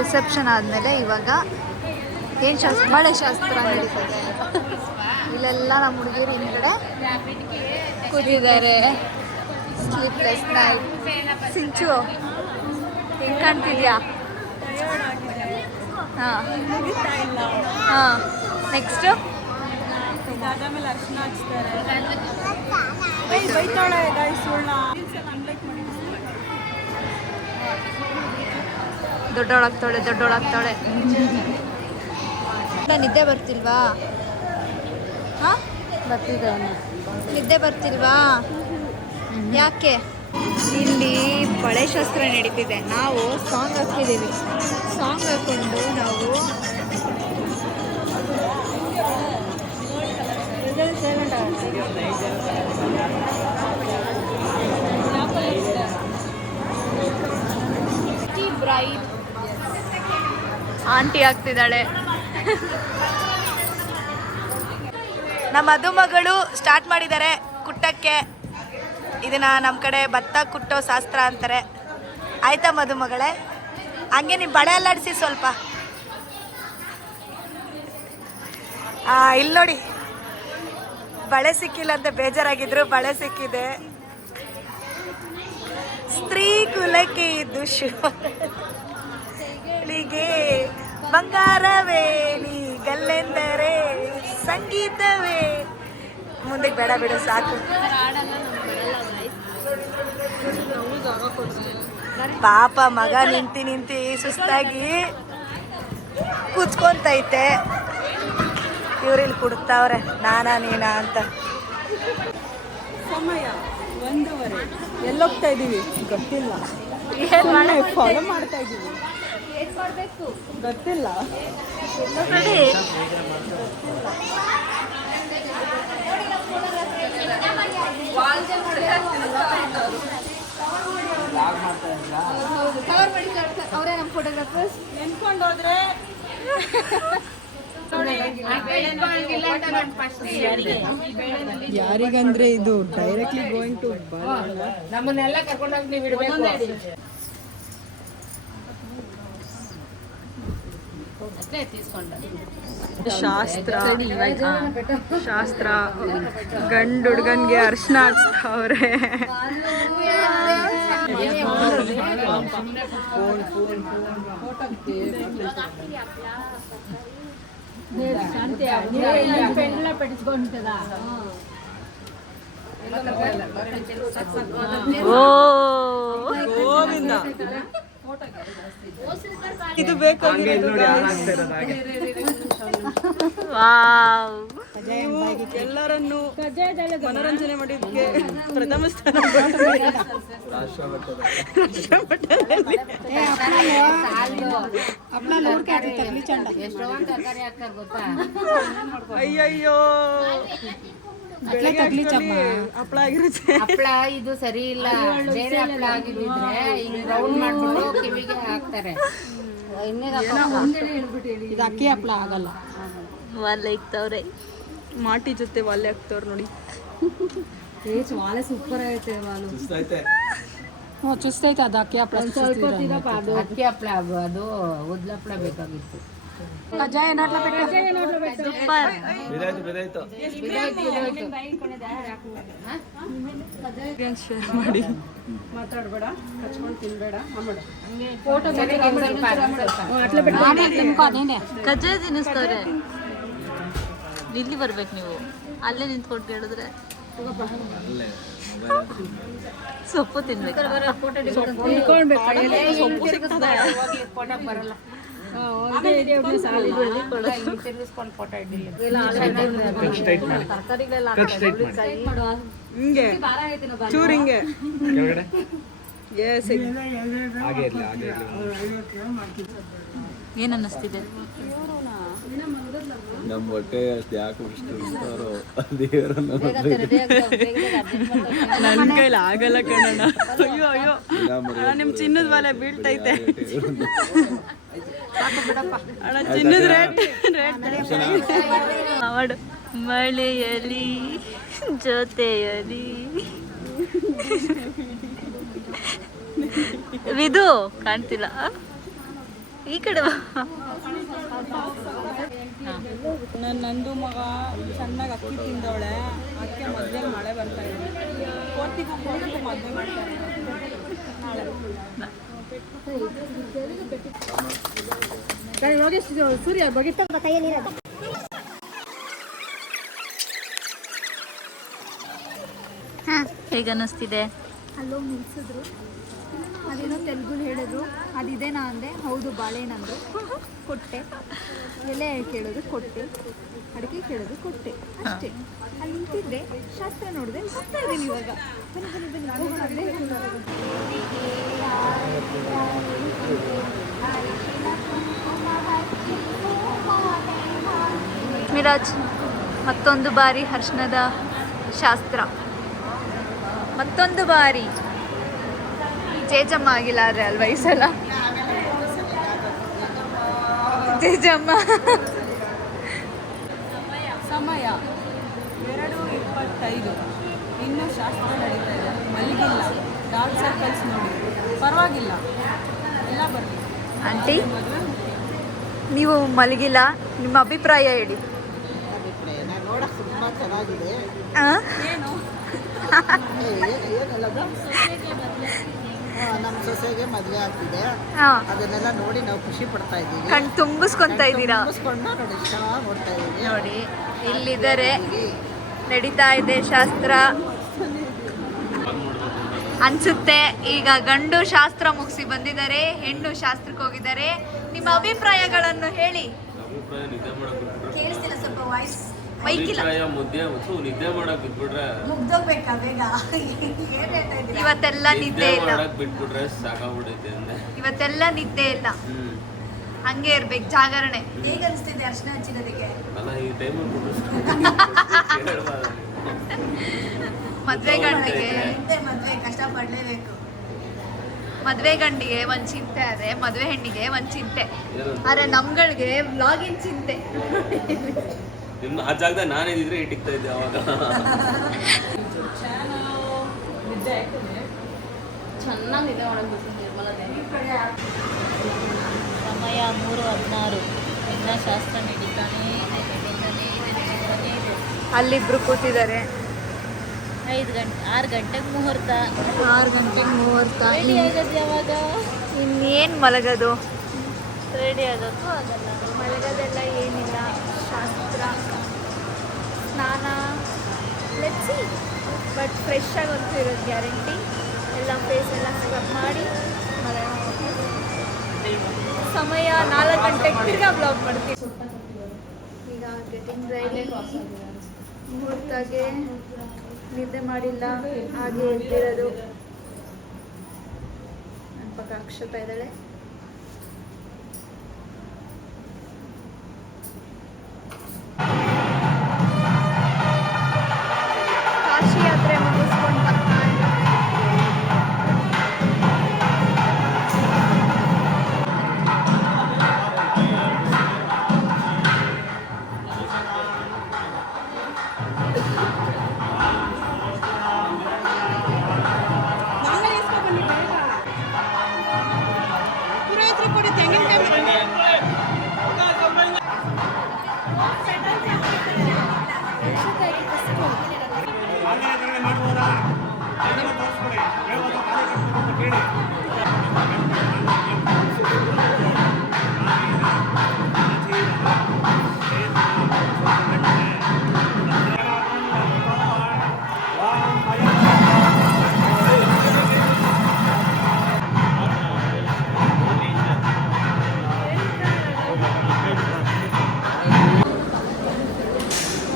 Reception ಆದಮೇಲೆ ಇವಾಗ ಏನು ಶಾಸ್ತ್ರ, ಬಳೆ ಶಾಸ್ತ್ರ ನಡೀತದೆ. ಇಲ್ಲೆಲ್ಲ ನಮ್ಮ ಹುಡುಗಿರು ಹಿಂದ್ಗಡೆ ಕೂತಿದ್ದಾರೆ. Sleepless night. ಸಿಂಚು ಹೆಂಗೆ ಕಾಣ್ತಿದ್ಯಾ? ಹಾಂ ಹಾಂ. ನೆಕ್ಸ್ಟು ದೊಡ್ಡೋಳಾಗ್ತಾಳೆ. ನಿದ್ದೆ ಬರ್ತಿಲ್ವಾ? ಹಾಂ, ಬರ್ತಿದ್ದೆ. ನಿದ್ದೆ ಬರ್ತಿಲ್ವಾ? ಯಾಕೆ? ಇಲ್ಲಿ ಬಳೆ ಶಾಸ್ತ್ರ ನಡೀತಿದೆ. ನಾವು ಸಾಂಗ್ ಹಾಕಿದ್ದೀವಿ. ಸಾಂಗ್ ಹಾಕ್ಕೊಂಡು ನಾವು ಬ್ರೈಡ್ ಆಂಟಿ ಆಗ್ತಿದ್ದಾಳೆ. ನಮ್ಮ ಮದುಮಗಳು ಸ್ಟಾರ್ಟ್ ಮಾಡಿದ್ದಾರೆ ಕುಟ್ಟಕ್ಕೆ. ಇದನ್ನ ನಮ್ಮ ಕಡೆ ಭತ್ತ ಕುಟ್ಟೋ ಶಾಸ್ತ್ರ ಅಂತಾರೆ. ಆಯ್ತಾ ಮದುಮಗಳೇ? ಹಂಗೆ ನೀವು ಬಳೆ ಅಲ್ಲಾಡಿಸಿ ಸ್ವಲ್ಪ. ಇಲ್ಲಿ ನೋಡಿ, ಬಳೆ ಸಿಕ್ಕಿಲ್ಲ ಅಂತ ಬೇಜಾರಾಗಿದ್ರು. ಬಳೆ ಸಿಕ್ಕಿದೆ. ಸ್ತ್ರೀ ಕುಲಕ್ಕೆ ಇದು ಶುಭಳಿಗೆ ಬಂಗಾರವೇ ನೀಗಲ್ಲೆಂದರೆ ಸಂಗೀತವೇ. ಮುಂದಕ್ಕೆ ಬೇಡ ಬಿಡು, ಸಾಕು. ಪಾಪ ಮಗ ನಿಂತಿ ಸುಸ್ತಾಗಿ ಕೂತ್ಕೊಂತೈತೆ. ಇವ್ರಿಲ್ಲಿ ಕುಡ್ತಾವ್ರೆ ನಾನಾ ನೀನಾ ಅಂತ. ಸಮಯ 1:30. ಎಲ್ಲೋಗ್ತಾ ಇದೀವಿ ಗೊತ್ತಿಲ್ಲ. ಫಾಲೋ ಮಾಡ್ತಾ ಇದೀವಿ. ಏನ್ ಮಾಡ್ಬೇಕು ಗೊತ್ತಿಲ್ಲ. ಅವರೇ ನಮ್ಮ ಫೋಟೋಗ್ರಾಫರ್ಸ್. ನೆನ್ಕೊಂಡು ಹೋದ್ರೆ ಯಾರಿಗಂದ್ರೆ ಇದು ಡೈರೆಕ್ಟ್ಲಿ ಗೋಯಿಂಗ್ ಟು ನಮ್ಮನ್ನೆಲ್ಲ ಕರ್ಕೊಂಡೋಗಿ ನೀವು ಇಡಬೇಕು. ಶಾಸ್ತ್ರ ಗಂಡು ಹುಡ್ಗನ್ಗೆ ಅರ್ಶನ ಹಚ್ತಾವ್ರೆ. ಗೋವಿಂದ ಇದು ಬೇಕಾಗಿರೋದು. ಎಲ್ಲರನ್ನು ಮನೋರಂಜನೆ ಮಾಡಿದ್ದಕ್ಕೆ ಪ್ರಥಮ ಸ್ಥಾನ ಅಯ್ಯಯ್ಯೋ ಹಪ್ಪಳ ಆಗಿರುತ್ತೆ. ಹಪ್ಪಳ ಇದು ಸರಿ ಇಲ್ಲ. ಬೇರೆ ಹಪ್ಪಳ ಆಗಿದ್ರೆ ಹಿಂಗ್ ರೌಂಡ್ ಮಾಡ್ಬಿಟ್ಟು ಕಿವಿಗೆ ಹಾಕ್ತಾರೆ. ಇದು ಅಕ್ಕಿ ಹಪ್ಪಳ ಆಗಲ್ಲ. ವಾಲೆ ಇಕ್ತವ್ರೆ. ಮಾಟಿ ಜೊತೆ ವಾಲೆ ಹಾಕ್ತವ್ರು ನೋಡಿ. ವಾಲೆ ಸೂಪರ್ ಐತೆ. ಚುಸ್ತೈತೆ ಅದು ಅಕ್ಕಿ ಹಪ್ಪಳ. ಅಕ್ಕಿ ಹಪ್ಪಳ ಅದು ಉದ್ಲ ಹಪ್ಪಳ ಬೇಕಾಗಿತ್ತು. ಮಾಡಿ ಮಾತಾಡ್ಬೇಡ, ಕಚ್ಕೊಂಡು ತಿನ್ಬೇಡ. ಕಜ್ಜಾಯ ತಿನ್ನಿಸ್ತವ್ರೆ. ಇಲ್ಲಿ ಬರ್ಬೇಕು ನೀವು. ಅಲ್ಲೇ ನಿಂತ್ಕೊಂಡು ಕೇಳಿದ್ರೆ ಸೊಪ್ಪು ತಿನ್ಬೇಕು. ಬರಲ್ಲ. ಹಿಂಗೆ ಚೂರ್ ಹಿಂಗೆ ಏನ್ ಅನ್ನಿಸ್ತಿದೆ? ನಮ್ಮ ಹೊಟ್ಟೆ ಅಷ್ಟು ಯಾಕೆ ಇಷ್ಟು ಇರ್ತಾರೋ ದೇವರನ್ನ ನನ್ನ ಕೈಲಿ ಆಗಲ್ಲ ಕಣಣ್ಣ. ಅಯ್ಯೋ ಅಯ್ಯೋ ನಿಮ್ ಚಿನ್ನದ ಮೇಲೆ ಬೀಳ್ತೈತೆ ಅಣ್ಣ. ಚಿನ್ನದ ರೇಟ್ ಮಾಡು. ಮಳೆಯಲಿ ಜೊತೆಯಲಿ ವಿದು ಕಾಣ್ತಿಲ್ಲ. ಈ ಕಡೆ ಬಾ. ನನ್ನ ನಂದು ಮಗ ಚೆನ್ನಾಗಿ ಅಕ್ಕಿ ತಿಂದವಳೆ, ಅದಕ್ಕೆ ಮಧ್ಯಾಹ್ನ ಮಳೆ ಬರ್ತಾ ಇದೆ. ಕೋತಿಗೂ ಮದುವೆ ಮಾಡ್ತಾರೆ ನಾಳೆ. ಸೂರ್ಯ ಬಗಿತ ಕೈಯಲ್ಲಿ ಹೇಗೆ ಅನ್ನಿಸ್ತಿದೆ? ಅಲ್ಲೋಗಿ ನಿಲ್ಸಿದ್ರು, ಅದೇನೋ ತೆಲುಗುಲಿ ಹೇಳಿದ್ರು, ಅದಿದೇನಾ ಅಂದೆ, ಹೌದು ಬಾಳೆಹಣ್ಣಂದ್ರು, ಕೊಟ್ಟೆ. ಎಲೆ ಕೇಳೋದು ಕೊಟ್ಟೆ, ಅಡಿಕೆ ಕೇಳೋದು ಕೊಟ್ಟೆ, ಅಷ್ಟೇ. ಅಲ್ಲಿ ನಿಂತಿದ್ದೆ, ಶಾಸ್ತ್ರ ನೋಡಿದೆ, ಹೋಗ್ತಾ ಇದ್ದೀನಿ ಇವಾಗ. ಬನ್ನಿ ಬನ್ನಿ ಬನ್ನಿ ಹೋಗೋಣ, ಅಲ್ಲೇ ಮಿರಾಜ್ ಮತ್ತೊಂದು ಬಾರಿ ಹರ್ಷಣದ ಶಾಸ್ತ್ರ, ಮತ್ತೊಂದು ಬಾರಿ. ಜೇಜಮ್ಮ ಆಗಿಲ್ಲ ಆದರೆ ಅಲ್ವಾ ಈ ಸಲ? ಜೇಜಮ್ಮ ಸಮಯ 2:25. ಇನ್ನೂ ಶಾಸ್ತ್ರ ನಡೀತಾ ಇದೆ, ಮಲಗಿಲ್ಲ. ಡಾರ್ಕ್ ಸರ್ಕಲ್ಸ್ ನೋಡಿ, ಪರವಾಗಿಲ್ಲ, ಎಲ್ಲ ಬರಲಿ. ಆಂಟಿ, ನೀವು ಮಲಗಿಲ್ಲ, ನಿಮ್ಮ ಅಭಿಪ್ರಾಯ ಹೇಳಿ. ನೋಡಕ್ಕೆ ತುಂಬ ಚೆನ್ನಾಗಿದೆ. ಏನು ಏನಲ್ಲದು ನಮ್ಮ ಸೊಸೆಗೆ ಮದುವೆ ಆಗ್ತಿದೆ, ಹಾಂ, ಅದನ್ನೆಲ್ಲ ನೋಡಿ ನಾವು ಖುಷಿ ಪಡ್ತಾ ಇದ್ದೀವಿ. ಕಣ್ ತುಂಬಿಸ್ಕೊತಾ ಇದ್ದೀರಾ ತುಂಬಿಸ್ಕೊಂಡು ನೋಡಿ ಚೆನ್ನಾಗಿ ನೋಡ್ತಾ ಇದ್ದೀವಿ. ನೋಡಿ, ಇಲ್ಲಿದ್ದಾರೆ, ನಡೀತಾ ಇದೆ ಶಾಸ್ತ್ರ ಅನ್ಸುತ್ತೆ. ಈಗ ಗಂಡು ಶಾಸ್ತ್ರ ಮುಗಿಸಿ ಬಂದಿದ್ದಾರೆ, ಹೆಣ್ಣು ಶಾಸ್ತ್ರಕ್ಕೆ ಹೋಗಿದ್ದಾರೆ. ನಿಮ್ಮ ಅಭಿಪ್ರಾಯಗಳನ್ನು ಹೇಳಿ. ಕೇಳಿಸ್ತಿಲ್ಲ, ಸ್ವಲ್ಪ ವಾಯ್ಸ್ ಮೈಕಿಲ್ಲ. ನಿದ್ದೆ ಮಾಡಕ್ ಬಿಟ್ಬಿಟ್ರೆ ಮುಗ್ದೋಗ್ಬೇಕಾ ಬೇಗ? ಇವತ್ತೆಲ್ಲ ನಿದ್ದೆ ಇಲ್ಲ, ಬಿಟ್ಬಿಟ್ರೆ ಸಾಕಾಗ್ಬಿಟ್ಟೈತೆ ಅಂದೆ. ಇವತ್ತೆಲ್ಲ ನಿದ್ದೆ ಇಲ್ಲ, ಹಂಗೆ ಇರ್ಬೇಕು, ಜಾಗರಣೆ. ಹೇಗೆ ಅನಿಸ್ತಿದೆ ಅರ್ಶನ ಹಚ್ಚಿರೋದಕ್ಕೆ? ಅಲ್ಲ ಈ ಟೈಮ್ ಮದ್ವೆ ಗಂಡಿಗೆ ಮದ್ವೆ ಕಷ್ಟಪಡ್ಲೇಬೇಕು. ಮದ್ವೆ ಗಂಡಿಗೆ ಒಂದ್ ಚಿಂತೆ ಆದ್ರೆ ಮದ್ವೆ ಹೆಣ್ಣಿಗೆ ಒಂದ್ ಚಿಂತೆ, ಆದ್ರೆ ನಮ್ಗಳಿಗೆ ವ್ಲಾಗಿನ್ ಚಿಂತೆ. ನಿಮ್ನ ಆ ಜಾಗದಾಗ ನಾನೇದಿದ್ರೆ ಇಟ್ಟಿಗ್ತಾ ಇದ್ದೆ ಅವಾಗ. ಚೆನ್ನಾಗಿ ನಿದ್ದೆ ಮಾಡೋದು ಸಮಯ 3:16. ಇನ್ನ ಶಾಸ್ತ್ರ ನಡೀತಾನೆ ಇದೆ. ಅಲ್ಲಿಬ್ರು ಕೂತಿದ್ದಾರೆ. 6 ಗಂಟೆಗೆ ಮುಹೂರ್ತ. 6 ಗಂಟೆಗೆ ಮುಹೂರ್ತ. ರೆಡಿ ಆಗೋದು ಯಾವಾಗ? ಇನ್ನೇನು ಮಲಗೋದು? ರೆಡಿ ಆಗೋಕ್ಕೂ ಆಗಲ್ಲ. ಮಲಗೋದೆಲ್ಲ ಏನಿಲ್ಲ, ಶಾಸ್ತ್ರ, ಸ್ನಾನ, ಲೆಟ್ಸಿ. ಬಟ್ ಫ್ರೆಶ್ ಆಗಿ ಅಂತೂ ಇರೋದು ಗ್ಯಾರಂಟಿ. ಎಲ್ಲ ಫೇಸ್ ಎಲ್ಲ ಸ್ಕ್ರಬ್ ಮಾಡಿ ಸಮಯ 4 ಗಂಟೆಗೆ ತಿರ್ಗಾ ಬ್ಲಾಗ್ ಮಾಡ್ತೀವಿ. ಈಗ ಗೆಟಿಂಗ್ ರೆಡಿ. ಮುಹೂರ್ತಾಗೆ ನಿದ್ದೆ ಮಾಡಿಲ್ಲ, ಹಾಗೆ ಎದ್ದಿರೋದು. ನನ್ನ ಪಕ್ಕ ಅಕ್ಷತಾ ಇದ್ದಾಳೆ. ಕಾಶಿ ಯಾತ್ರೆ ಮುಗಿಸ್ಕೊಂಡು ಬರ್ತಾ ಇದ್ದಾರೆ.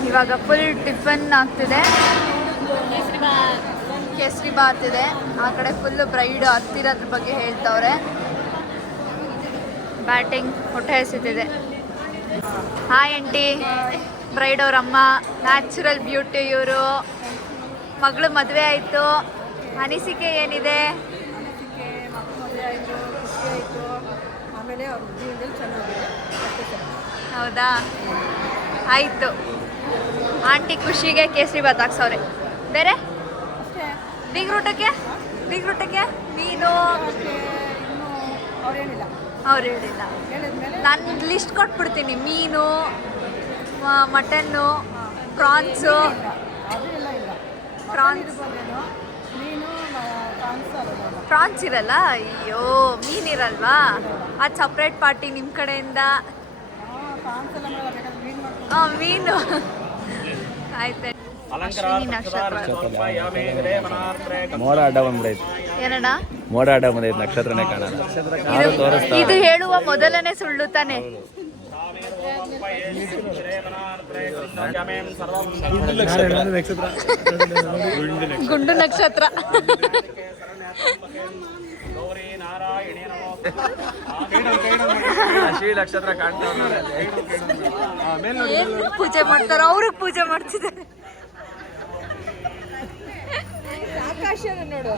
ಇವಾಗ ಫುಲ್ ಟಿಫನ್ ಆಗ್ತಿದೆ. ಕೇಸರಿ ಬಾತ್ ಇದೆ. ಆ ಕಡೆ ಫುಲ್ಲು ಬ್ರೈಡ್ ಹತ್ತಿರೋದ್ರ ಬಗ್ಗೆ ಹೇಳ್ತವ್ರೆ. ಬ್ಯಾಟಿಂಗ್ ಹೊಟ್ಟೆ ಹಸಿತಿದೆ. ಹಾಯ್ ಆಂಟಿ, ಬ್ರೈಡ್ ಅವ್ರಮ್ಮ, ನ್ಯಾಚುರಲ್ ಬ್ಯೂಟಿ ಇವರು. ಮಗಳು ಮದುವೆ ಆಯಿತು, ಅನಿಸಿಕೆ ಏನಿದೆ? ಆಮೇಲೆ ಅವ್ರ ಜೀವನದಲ್ಲಿ ಚೆನ್ನಾಗಿದೆ. ಹೌದಾ, ಆಯಿತು. ಆಂಟಿ ಖುಷಿಗೆ ಕೇಸರಿ ಬಾತ್ ಹಾಕ್ಸವ್ರೆ. ಬೇರೆ ಬೀಗ್ರೂಟಕ್ಕೆ ಮೀನು ಇನ್ನೂ ಅವ್ರೇನಿಲ್ಲ, ಅವ್ರು ಹೇಳಿಲ್ಲ. ನಾನು ಲಿಸ್ಟ್ ಕೊಟ್ಬಿಡ್ತೀನಿ. ಮೀನು, ಮಟನ್ನು, ಪ್ರಾನ್ಸು. ಪ್ರಾನ್ಸ್ ಇರಲ್ಲ? ಅಯ್ಯೋ, ಮೀನಿರಲ್ವಾ? ಅದು ಸಪ್ರೇಟ್ ಪಾರ್ಟಿ ನಿಮ್ಮ ಕಡೆಯಿಂದ. ಮೀನು ಆಯ್ತು. ಅಶ್ವಿನಿ ನಕ್ಷತ್ರ ಮೋಡ ಅಡ್ಡ ಬಂದ್ಬಿಡೈತೆ. ಏನಣ್ಣ? ಮೋಡ ಅಡ್ಡ ಬಂದೈತೆ, ನಕ್ಷತ್ರನೇ ಕಾಣಲ್ಲ. ಯಾರು ತೋರಿಸ್ತಾ ಇದು ಹೇಳುವ ಮೊದಲನೇ ಸುಳ್ಳು ತಾನೆ. ಗುಂಡು ನಕ್ಷತ್ರ. ನಕ್ಷತ್ರ ಕಾಣ್ತಾ ಏನ್ ಪೂಜೆ ಮಾಡ್ತಾರ? ಅವ್ರಿಗೆ ಪೂಜೆ ಮಾಡ್ತಿದ್ದಾರೆ. ನೋಡು,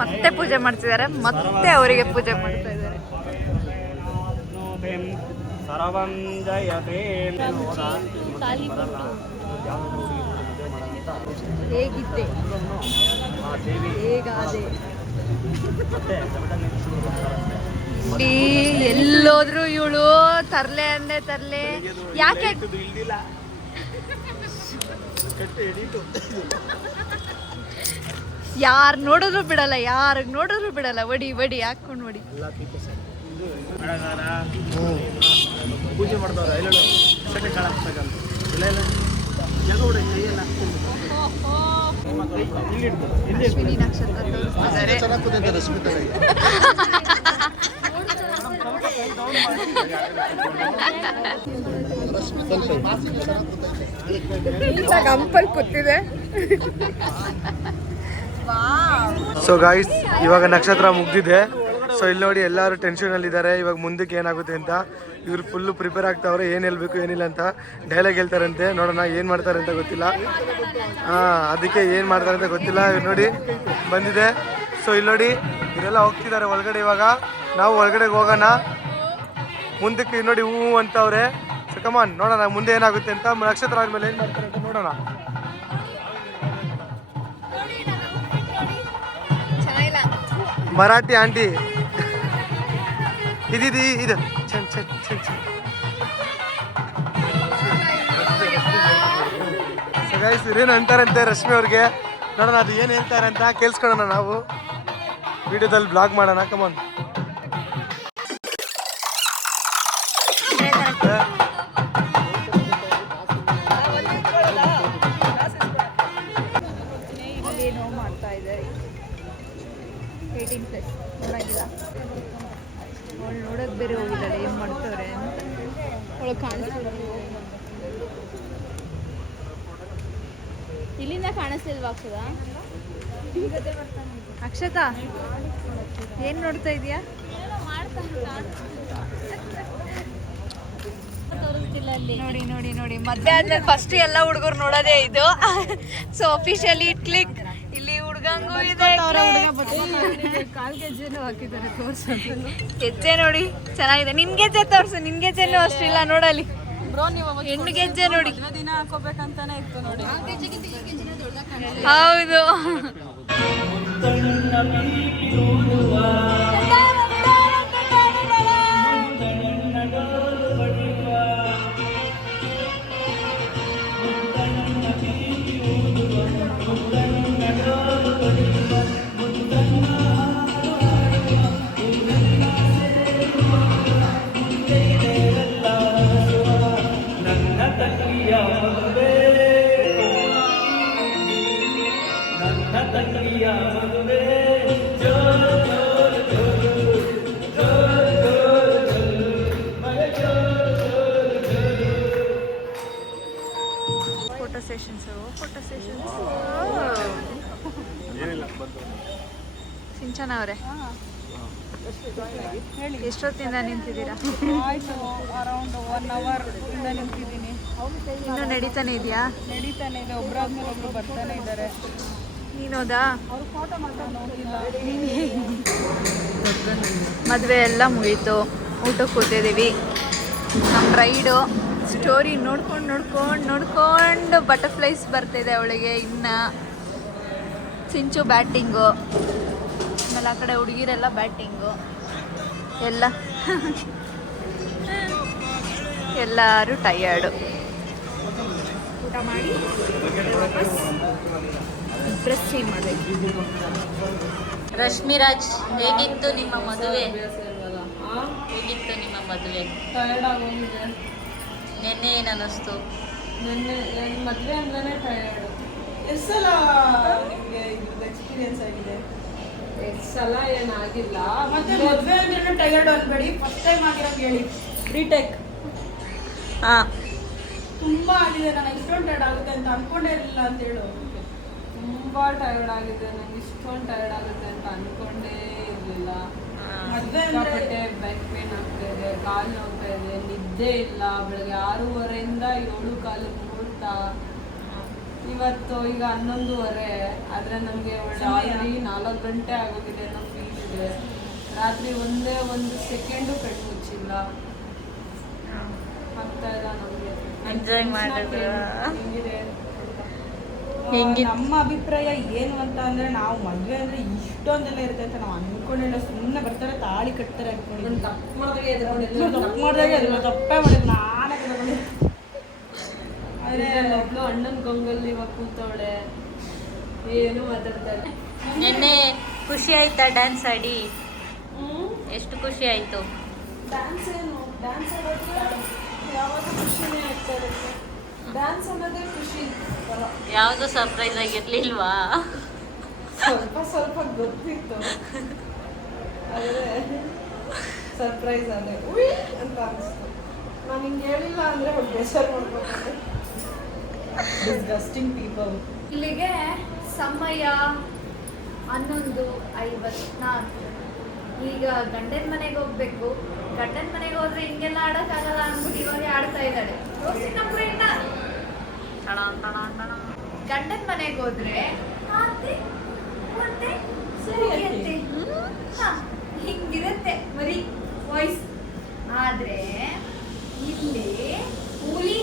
ಮತ್ತೆ ಪೂಜೆ ಮಾಡ್ತಿದ್ದಾರೆ. ಮತ್ತೆ ಅವರಿಗೆ ಪೂಜೆ ಮಾಡ್ತಾ ಇದ್ದಾರೆ. ಹೇಗಿದ್ದೆ? ಹೇಗಾದೆ? ಎಲ್ಲೋದ್ರು ಇವಳು ತರ್ಲೆ ಅಂದೆ ತರ್ಲೆ. ಯಾಕೆ ಯಾರು ನೋಡಿದ್ರು ಬಿಡಲ್ಲ, ಯಾರಿಗೆ ನೋಡಿದ್ರು ಬಿಡಲ್ಲ. ವಡಿ ವಡಿ ಹಾಕೊಂಡು ವಡಿ. ಪೂಜೆ ಮಾಡ್ತಾವ್ರ ಅಶ್ವಿನಿ ನಕ್ಷತ್ರ ತೋರಿಸ್ತಿದ್ದಾರೆ. ಗಂಪಲ್ ಕೂತಿದೆ. ಸೊ ಗಾಯ್ಸ್, ಇವಾಗ ನಕ್ಷತ್ರ ಮುಗ್ದಿದೆ. ಸೊ ಇಲ್ಲಿ ನೋಡಿ ಎಲ್ಲರೂ ಟೆನ್ಷನಲ್ಲಿದ್ದಾರೆ. ಇವಾಗ ಮುಂದಕ್ಕೆ ಏನಾಗುತ್ತೆ ಅಂತ ಇವ್ರು ಫುಲ್ಲು ಪ್ರಿಪೇರ್ ಆಗ್ತಾವ್ರೆ. ಏನು ಹೇಳ್ಬೇಕು ಏನಿಲ್ಲ ಅಂತ ಡೈಲಾಗ್ ಹೇಳ್ತಾರಂತೆ. ನೋಡೋಣ ಏನು ಮಾಡ್ತಾರೆ ಅಂತ ಗೊತ್ತಿಲ್ಲ. ಅದಕ್ಕೆ ಏನು ಮಾಡ್ತಾರೆ ಅಂತ ಗೊತ್ತಿಲ್ಲ. ಇವ್ರು ನೋಡಿ ಬಂದಿದೆ. ಸೊ ಇಲ್ಲಿ ನೋಡಿ ಇವರೆಲ್ಲ ಹೋಗ್ತಿದ್ದಾರೆ ಒಳಗಡೆ. ಇವಾಗ ನಾವು ಒಳಗಡೆಗೆ ಹೋಗೋಣ. ಮುಂದಕ್ಕೆ ನೋಡಿ ಹೂ ಅಂತವ್ರೆ. ಸೊ ಕಮಾನ್ ನೋಡೋಣ ಮುಂದೆ ಏನಾಗುತ್ತೆ ಅಂತ. ನಕ್ಷತ್ರ ಆದ್ಮೇಲೆ ಏನು ಮಾಡ್ತಾರೆ ಅಂತ ನೋಡೋಣ. ಮರಾಠಿ ಆಂಟಿ ಇದು ಚನ್ ಚನ್ ಚನ್ ಚನ್. ಸೊ ಗೈಸ್ ಇವ್ರೇನು ಅಂತಾರಂತೆ ರಶ್ಮಿ ಅವ್ರಿಗೆ. ನೋಡೋಣ ಅದು ಏನು ಹೇಳ್ತಾರೆ ಅಂತ ಕೇಳಿಸ್ಕೊಳ್ಳೋಣ. ನಾವು ವಿಡಿಯೋದಲ್ಲಿ ಬ್ಲಾಗ್ ಮಾಡೋಣ. ಕಮಾನ್. ಇಲ್ಲೇನೋ ಮಾಡ್ತಾ ಇದ್ದಾರೆ. 18+ ನೋಡಾಗಿಲ್ಲ. ಅವಳು ನೋಡೋದು ಬೇರೆ ಹೋಗಿದ್ದಾಳೆ. ಏನು ಮಾಡ್ತವ್ರೆ ಅಂತ ಅವಳು ಕಾಣಿಸ್ತಿಲ್ಲ. ಇಲ್ಲಿಂದ ಕಾಣಿಸ್ತಿಲ್ವಾ ಅಕ್ಷರ? ಅಕ್ಷತಾ, ಏನು ನೋಡ್ತಾ ಇದೀಯಾ? ನೋಡಿ ನೋಡಿ ನೋಡಿ, ಮದ್ವೆ ಆದ್ಮೇಲೆ ಫಸ್ಟ್ ಎಲ್ಲ ಹುಡುಗರು ನೋಡೋದೇ ಇದು. So officially click. ಇಲ್ಲಿ ಹುಡುಗಂಗೂ ಇದೆ, ಗೆಜ್ಜೆ ನೋಡಿ ಚೆನ್ನಾಗಿದೆ. ನಿನ್ ಗೆಜ್ಜೆ ತೋರ್ಸು. ನಿನ್ ಗೆಜ್ಜೆನೂ ಅಷ್ಟಿಲ್ಲ ನೋಡಲಿ. ಹೆಣ್ಣು ಗೆಜ್ಜೆ ನೋಡಿ. ದಿನ ಹಾಕೋಬೇಕಂತಾನೆ ಇತ್ತು ನೋಡಿ. ಹೌದು. Photo sessions. ಸಿಂಚನ ಅವರೇ, ಎಷ್ಟೊತ್ತಿಂದ ನಿಂತಿದ್ದೀರಾ? ಆಯಿತು, ಅರೌಂಡ್ 1 hour ಇಂದ ನಿಂತಿದ್ದೀನಿ. ಇನ್ನೂ ನಡೀತಾನೆ ಇದೆಯಾ? ನಡೀತಾನೆ ಇದೆ. ಒಬ್ಬರಾದ್ಮೇಲೆ ಒಬ್ರು ಬರ್ತಾನೆ ಇದ್ದಾರೆ. ನೀನೋದಾ? ಅವ್ರು ಫೋಟೋ ಮಾಡ್ಕೊಂಡು ಹೋಗಿಲ್ಲ. ಮದುವೆ ಎಲ್ಲ ಮುಗೀತು. ಊಟಕ್ಕೆ ಕೂತಿದ್ದೀವಿ. ನಮ್ಮ ರೈಡು ಸ್ಟೋರಿ ನೋಡ್ಕೊಂಡು ಬಟರ್ಫ್ಲೈಸ್ ಬರ್ತಿದೆ ಅವಳಿಗೆ. ಇನ್ನು ಸಿಂಚು ಬ್ಯಾಟಿಂಗು. ಆಮೇಲೆ ಆ ಕಡೆ ಹುಡುಗಿರೆಲ್ಲ ಬ್ಯಾಟಿಂಗು ಎಲ್ಲ ಎಲ್ಲರೂ ಟಯರ್ಡು. ಊಟ ಮಾಡಿ ವಾಪಸ್ ಡ್ರೆಸ್ ಚೇಂಜ್ ಮಾಡಬೇಕು. ರಶ್ಮಿರಾಜ್, ಹೇಗಿತ್ತು ನಿಮ್ಮ ಮದುವೆ? ಹೇಗಿತ್ತು ನಿಮ್ಮ ಮದುವೆ? ಟಯರ್ಡ್ ಆಗೋಗಿದೆ. ನೆನ್ನೆ ಏನು ಅನ್ನಿಸ್ತು? ನನ್ನ ಮದುವೆ ಅಂದ್ರೆ ಟಯರ್ಡು. ಎಷ್ಟು ಸಲ ನಿಮಗೆ ಇದ್ರದ್ದು ಎಕ್ಸ್ಪೀರಿಯನ್ಸ್ ಆಗಿದೆ? ಎಷ್ಟು ಸಲ ಏನಾಗಿಲ್ಲ. ಮತ್ತೆ ಮದುವೆ ಅಂದ್ರೆ ಟಯರ್ಡ್ ಅನ್ಬೇಡಿ, ಫಸ್ಟ್ ಟೈಮ್ ಆಗಿರೋದು ಹೇಳಿ. ರೀಟೇಕ್ ಹಾಂ, ತುಂಬ ಆಗಿದೆ. ನಾನು ಇಷ್ಟೊಂದು ಟಯರ್ಡ್ ಆಗುತ್ತೆ ಅಂತ ಅನ್ಕೊಂಡೇ ಇರಲಿಲ್ಲ ಅಂತ ಹೇಳು. ತುಂಬ ಟಯರ್ಡ್ ಆಗಿದೆ, ನಂಗೆ ಇಷ್ಟೊಂದು ಟಯರ್ಡ್ ಆಗುತ್ತೆ ಅಂತ ಅನ್ಕೊಂಡೇ ಇರಲಿಲ್ಲ. ಮದುವೆ ಅಂದ್ರೆ ಬ್ಯಾಕ್ ಪೇನ್ ಆಗ್ತಾ ಇದೆ, ಕಾಲು ನೋಡ್ತಾ ಇದೆ, ನಿದ್ದೆ ಇಲ್ಲ. ಬೆಳಗ್ಗೆ 6:30ಇಂದ 7:15 ಮುಹೂರ್ತ. ಇವತ್ತು ಈಗ 11:30, ಆದರೆ ನಮಗೆ ಆಲ್ರೆಡಿ 4 ಗಂಟೆ ಆಗೋಗಿದೆ ಅನ್ನೋ ಫೀಲ್ ಇದೆ. ರಾತ್ರಿ ಒಂದೇ ಒಂದು ಸೆಕೆಂಡು ಕಣ್ಣು ಮುಚ್ಚಿಲ್ಲ. ಆಗ್ತಾ ಇಲ್ಲ ನಮಗೆ. ಎಂಜಾಯ್ ಮಾಡಿದ್ರ? ಹೆಂಗಿದೆ ನಮ್ಮ ಅಭಿಪ್ರಾಯ ಏನು ಅಂತ ಅಂದರೆ, ನಾವು ಮದುವೆ ಅಂದರೆ ಇಷ್ಟೊಂದೆಲ್ಲ ಇರುತ್ತೆ ಅಂತ ನಾವು ಅಂದ್ಕೊಂಡಿಲ್ಲ. ಸುಮ್ಮನೆ ಬರ್ತಾರೆ, ತಾಳಿ ಕಟ್ತಾರೆ ಅನ್ಕೊಂಡಿದ್ದು. ತಪ್ಪು ಮಾಡಿದಾಗೆ ತಪ್ಪೇ ಮಾಡಿದ್ದು ನಾನೇ ಕಟ್ಕೊಂಡು. ಆದರೆ ಒಬ್ಳು ಅಣ್ಣನ ಗೊಂಗಲ್ಲಿ ಇವಾಗ ಕೂತವಳೆ, ಏನು ಮಾತಾಡ್ತಾಳೆ. ನೆನ್ನೆ ಖುಷಿ ಆಯ್ತಾ ಡ್ಯಾನ್ಸ್ ಆಡಿ? ಎಷ್ಟು ಖುಷಿ ಆಯಿತು? ಡ್ಯಾನ್ಸ್ ಏನು, ಡ್ಯಾನ್ಸ್ ಆಡೋದು ಯಾವಾಗ ಖುಷಿನೇ ಆಗ್ತಾ ಇರುತ್ತೆ. ಡ್ಯಾನ್ಸ್ ಅನ್ನೋದೇ ಖುಷಿ. ಯಾವುದು ಸರ್ಪ್ರೈಸ್ ಆಗಿರ್ಲಿಲ್ವಾ? ಸ್ವಲ್ಪ ಗೊತ್ತಿತ್ತು, ಆದರೆ ಸರ್ಪ್ರೈಸ್ ಅದೇ ಉಯ್ ಅಂತ ಅನಿಸ್ತು. ನಾನು ಹಿಂಗೆ ಹೇಳಿಲ್ಲ ಅಂದರೆ ಅವ್ರು ಬೇಸರ ಮಾಡ್ಕೊತಾರೆ. Disgusting people. ಇಲ್ಲಿಗೆ ಸಮಯ 11:54. ಈಗ ಗಂಡನ ಮನೆಗೆ ಹೋಗ್ಬೇಕು. ಗಂಡನ ಮನೆಗೆ ಹೋದ್ರೆ ಹಿಂಗೆಲ್ಲ ಆಡೋಕ್ಕಾಗಲ್ಲ ಅಂದ್ಬಿಟ್ಟು ಇವಾಗ ಆಡ್ತಾ ಇದ್ದಾಳೆ. ಗಂಡನ ಮನೆಗೆ ಹೋದ್ರೆ ಮತ್ತೆ ಹಿಂಗಿರುತ್ತೆ ಬರೀ ವಾಯ್ಸ್. ಆದ್ರೆ ಇಲ್ಲಿ ಕೂಲಿ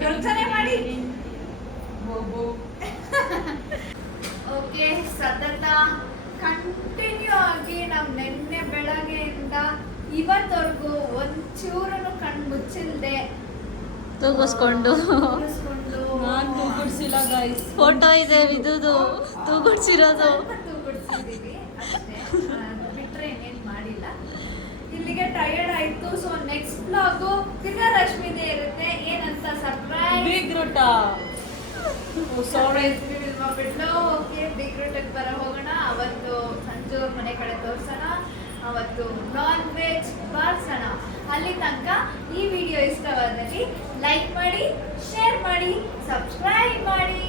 ಕೆಲಸನೇ ಮಾಡಿ. ಓಕೆ, ಸತತ ಕಂಟಿನ್ಯೂ ಆಗಿ ನಾವು ನಿನ್ನೆ ಬೆಳಗ್ಗೆಯಿಂದ ಇವತ್ತವರೆಗೂ ಒಂಚೂರನ್ನು ಕಣ್ಣು ಮುಚ್ಚಿಲ್ದೆ ತೂಗಿಸ್ಕೊಂಡು ನಾನು ತೂಗುಡ್ಸಿಲ್ಲ ಗೈಸ್. ಫೋಟೋ ಇದೆ ಇದುದು ತೂಗುಡ್ಸಿರೋದು. ತೂಗುಡ್ಸಿದೀವಿ ಅಷ್ಟೇ, ಬಿಟ್ರೆ ಏನೇನು ಮಾಡಿಲ್ಲ. ಇಲ್ಲಿಗೆ ಟಯರ್ಡ್ ಆಯ್ತು. ಸೊ ನೆಕ್ಸ್ಟ್ ಬ್ಲಾಗು ತಿರ್ಗಾ ರಶ್ಮಿದೇ ಇರುತ್ತೆ. ಏನಂತ ಸರ್ಪ್ರೈಸ್ ಬಿಗ್ ರೂಟ ಬಿಟ್ಟು ಓಕೆ ಬಿಗ್ ರೂಟಕ್ಕೆ ಬರ ಹೋಗೋಣ. ಅವತ್ತು ಸಂಜು ಮನೆ ಕಡೆ ತೋರ್ಸೋಣ, ಅವತ್ತು ನಾನ್ ವೆಜ್ ಬಾರ್ಸೋಣ. ಅಲ್ಲಿ ತನಕ ಈ ವಿಡಿಯೋ ಇಷ್ಟವಾದಲ್ಲಿ ಲೈಕ್ ಮಾಡಿ, ಶೇರ್ ಮಾಡಿ, ಸಬ್ಸ್ಕ್ರೈಬ್ ಮಾಡಿ.